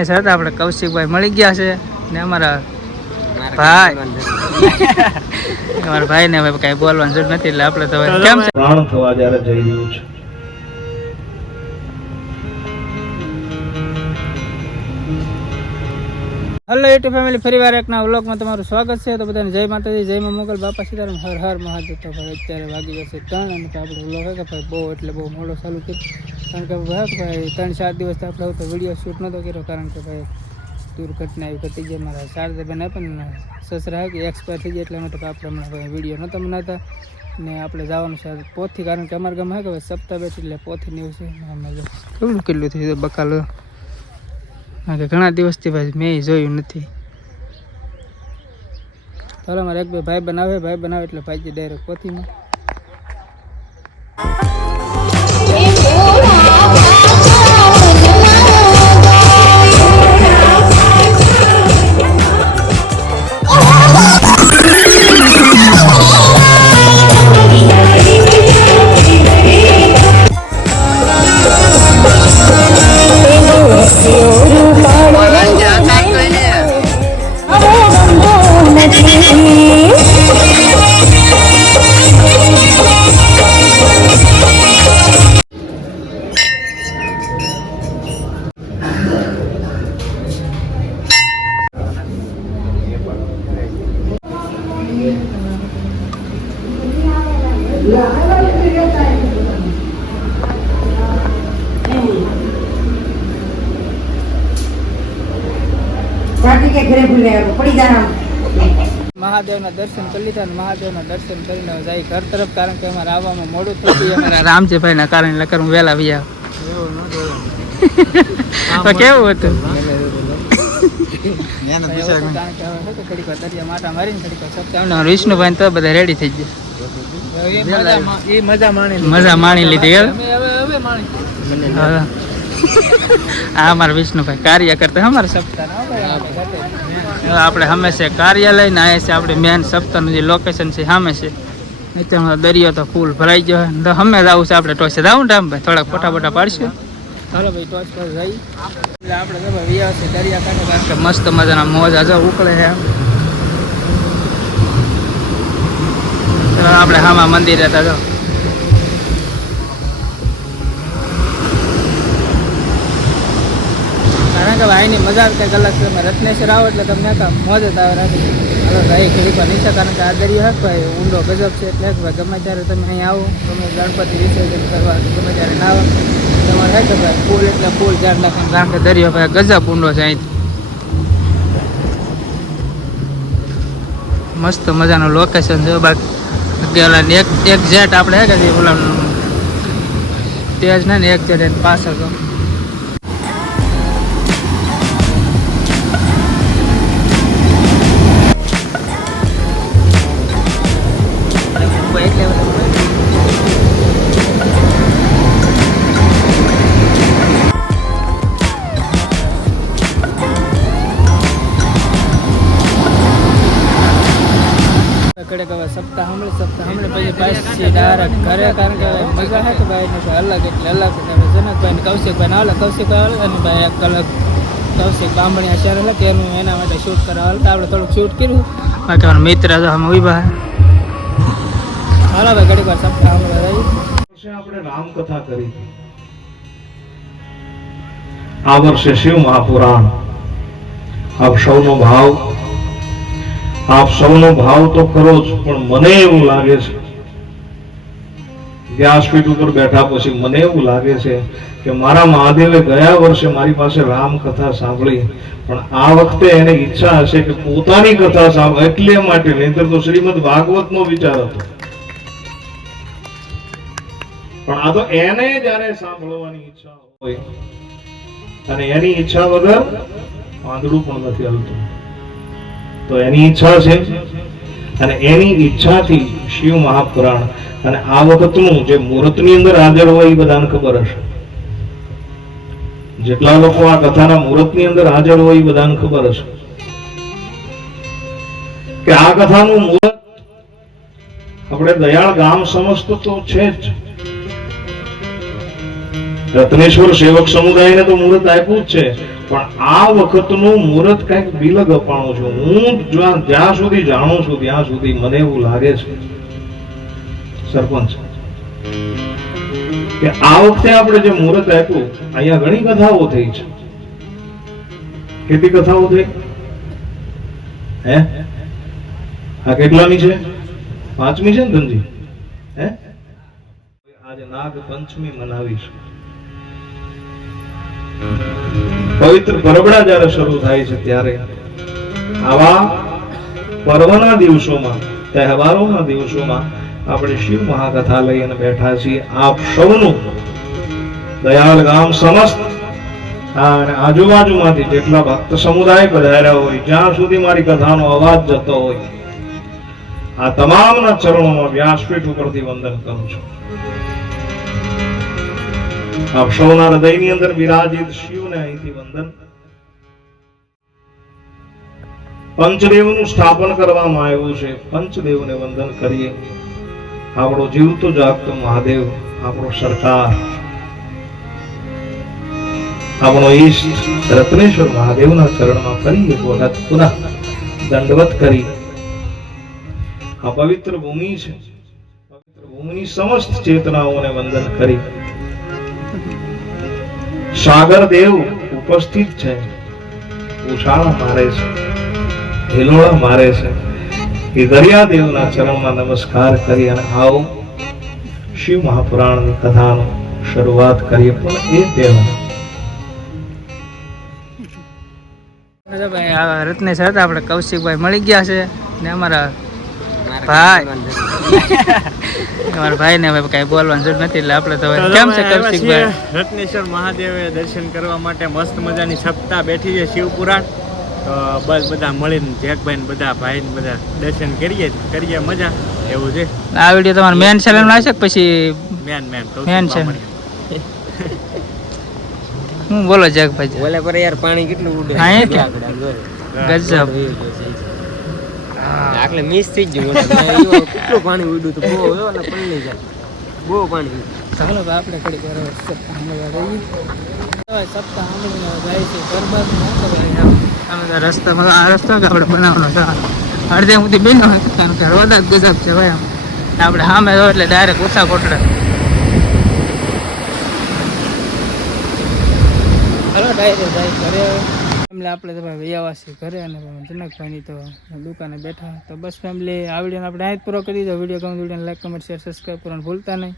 રત્નેશ હતા આપણે કૌશિકભાઈ મળી ગયા છે ને અમારા ભાઈ અમારા ભાઈ ને હવે કઈ બોલવાની જરૂર નથી એટલે આપણે તો કેમ છે પ્રાણ થવા જ્યારે જઈ રહ્યું છે. હેલો યુટ્યુબ ફેમિલી ફરીવાર એકના વ્લોગમાં તમારું સ્વાગત છે. તો બધાને જય માતાજી, જય માં મોગલ, બાપા સીતારામ, હર હર મહાદેવ. તો ભાઈ અત્યારે વાગી જશે 3 અને આપણે વ્લોગ કે ભાઈ બહુ એટલે બહુ મોડો ચાલુ કર્યો કારણ કે ભાઈ 3-4 દિવસથી આપણે તો વિડીયો શૂટ નહોતો કર્યો કારણ કે ભાઈ દુર્ઘટના એવી ઘટી ગઈ. મારા શારદાબેન પણ સસરા કે એક્સપાયર થઈ ગયા એટલે અમે તો આપણે હમણાં ભાઈ વિડીયો નહોતા બનાવતા ને આપણે જવાનું છે પોથી કારણ કે અમારા ગામમાં કે ભાઈ સપ્તાહ બેઠી એટલે પોથી ન્યૂઝ છે અમે કેવું કેટલું થયું બકાલો કે ઘણા દિવસથી ભાઈ મેં જોયું નથી. ચાલો મારે એક બે ભાઈ બનાવે એટલે ભાઈજી ડાયરેક્ટ પોથીમાં મહાદેવના દર્શન કરી લીધા અને મહાદેવના દર્શન કરીને જાય ઘર તરફ કારણ કે અમારે આવવામાં મોડું થઈ ગયું. અમારા રામજીભાઈના કારણે લકર હું વહેલા વ્યા. કેવું હતું વિષ્ણુભાઈ તો બધા રેડી થઈ ગયા, મજા માણી લીધી. હા અમારા વિષ્ણુભાઈ કાર્ય કરતા અમારા સપ્તાહ આપણે હંમેશા કાર્યાલય ને આવ્યા છે. આપણે મેન સપ્તાહનું જે લોકેશન છે સામે છે. નીચે દરિયો તો ફૂલ ભરાઈ ગયો તો અમે જવું છે આપણે ટોચે જવું ને ભાઈ થોડાક ફોટા પાડશું. ચાલો ભાઈ ટોચ પર જઈ એટલે આપણે વ્યા છે દરિયા કાંઠે કારણ કે મસ્ત મજાના મોજ આજે ઉકળે છે. આપણે હામાં મંદિર હતા જો કારણ કે ભાઈની મજા કંઈક અલગ છે. રત્નેશ્વર આવો એટલે તમને મોજ જ આવે રાખી. હાલો ભાઈ ઘડી પર નીચે કારણ કે આ દરિયો હક ભાઈ ઊંડો ગજબ છે એટલે ભાઈ ગમે ત્યારે તમે અહીં આવો તમે ગણપતિ વિસર્જન કરવા ગમે ત્યારે ના આવો તમારે હે કે ભાઈ ફૂલ એટલે ફૂલ ધ્યાન રાખીને કારણ કે દરિયો ભાઈ ગજબ ઊંડો છે. અહીંથી મસ્ત મજાનું લોકેશન છે. બાકી એક જેટ આપણે હે કે ઓલા તેજ ને એક જેટ પાછળ તો સપ્તાહ હમણે પછી પાછી ડાયરેક્ટ ઘરે કારણ કે મજા છે કે ભાઈ અલગ એટલે અલગ જનકભાઈ ને કૌશિકભાઈ ના કૌશિકભાઈ આવે અને ભાઈ એક અલગ કૌશિક બામણીયા શહેર એટલે એનું એના માટે શૂટ કરવા હાલતા આપણે થોડુંક શૂટ કર્યું. બાકી અમારા મિત્ર અમે ઉભા હાલો ભાઈ ઘડીક વાર સપ્તાહ હમણાં રહી આપણે રામકથા કરી. આ વર્ષે શિવ મહાપુરાણ. આપ સૌનો ભાવ તો ખરો જ પણ મને એવું લાગે છે વ્યાસપીઠ ઉપર બેઠા પછી મને એવું લાગે છે કે મારા મહાદેવે ગયા વર્ષે મારી પાસે રામકથા સાંભળી પણ આ વખતે એને ઈચ્છા હશે કે પોતાની કથા સાંભળે એટલે માટે. નહીંતર તો શ્રીમદ ભાગવત નો વિચાર હતો પણ આ તો એને જયારે સાંભળવાની ઈચ્છા હોય અને એની ઈચ્છા વગર પાંદડું પણ નથી હલતું. તો એની ઈચ્છા છે અને એની ઈચ્છાથી શિવ મહાપુરાણ અને આ વખતનું જે મુહૂર્તની અંદર હાજર હોય એ બધાને ખબર હશે. જેટલા લોકો આ કથાના મુહૂર્તની અંદર હાજર હોય એ બધાને ખબર હશે કે આ કથાનું મુહૂર્ત આપણે દયાળ ગામ સમસ્ત તો છે જ. રત્નેશ્વર સેવક સમુદાયને તો મુહૂર્ત આપ્યું જ છે પણ આ વખતનું મુહૂર્ત કંઈક બિલગ અપાણું છું. હું જ્યાં સુધી જાણું છું ત્યાં સુધી મને એવું લાગે છે સરપંચ કે આ વખતે આપણે જે મુહૂર્ત આપ્યું, અહીંયા ઘણી કથાઓ થઈ છે. કેટલી કથાઓ થઈ? હે, આ કેટલામી છે? 5મી છે ને ધનજી? હે, આજે નાગ પંચમી મનાવીશું. પવિત્ર પરબડા જ્યારે શરૂ થાય છે ત્યારે આવા પર્વના દિવસોમાં, તહેવારોના દિવસોમાં આપણે શિવ મહાકથા લઈને બેઠા છીએ. આપ સૌનું દયાળ ગામ સમસ્ત અને આજુબાજુમાંથી જેટલા ભક્ત સમુદાય પધાર્યા હોય, જ્યાં સુધી મારી કથાનો અવાજ જતો હોય, આ તમામના ચરણોમાં વ્યાસપીઠ ઉપરથી વંદન કરું છું. આપ સૌના હૃદયની અંદર બિરાજિત શિવને અહીંથી વંદન. પંચદેવનું સ્થાપન કરવામાં આવ્યું છે. પંચદેવને વંદન કરીએ. આપણો જીવતો જાગતો મહાદેવ, આપણો સરકાર, આપણો ઈષ્ટ રત્નેશ્વર મહાદેવના ચરણમાં ફરી એક વખત પુનઃ દંડવત કરી. આ પવિત્ર ભૂમિ છે. પવિત્ર ભૂમિની સમસ્ત ચેતનાઓને વંદન કરી. સાગર દેવ ઉપસ્થિત છે. ઉછાળા મારે છે, હિલોળા મારે છે. એ દરિયા દેવના ચરણમાં નમસ્કાર કરી અને આવો શિવ મહાપુરાણની કથાનો શરૂઆત કરીએ. પણ એ પહેલા ભાઈ આ રત્નેશ હતા, આપણે કૌશિકભાઈ મળી ગયા છે ને અમારા ભાઈ અમારા ભાઈ ને હવે કઈ બોલવાની જરૂર નથી, એટલે આપણે તો કેમ છે કૌશિકભાઈ? રત્નેશ્વર મહાદેવે દર્શન કરવા માટે મસ્ત મજાની સપ્તાહ બેઠી છે શિવ પુરાણ. તો બસ બધા મળીને જેકભાઈ ને બધા ભાઈ ને બધા દર્શન કરીએ મજા એવું છે. આ વિડીયો તમારા મેન ચેનલ માં આવશે કે પછી મેન છે? હું બોલો જેકભાઈ? ઓલે પર યાર પાણી કેટલું ઉડે. હા કે ગજબ. આટલે મિસ થઈ ગયું. કેટલું પાણી ઉડ્યું તો બહુ ને પલળી જાય. બહુ પાણી. ચાલો આપણે ઘડી વાર સપ્તાહ સાંભળીને જાય છે ગરબા. રસ્તામાં આ રસ્તો આપણે બનાવવાનો છે. અડધે સુધી બેનો કારણ કે રોદા ગજબ છે ભાઈ. આપણે સામે જો એટલે ડાયરેક્ટ ઓછા કોટડે. હલો ડાયરેક્ટ ભાઈ ઘરે ફેમિલી આપણે તો ભાઈ વૈયાવાસી ઘરે અને જનકભાઈની તો દુકાને બેઠા. તો બસ ફેમિલી આ વિડીયોને આપણે અહીં જ પૂરો કરી દીધો. વિડીયો ગમે વિડીયોને લાઈક કમેન્ટ શેર સબસ્ક્રાઈબ કરવાનું ભૂલતા નહીં.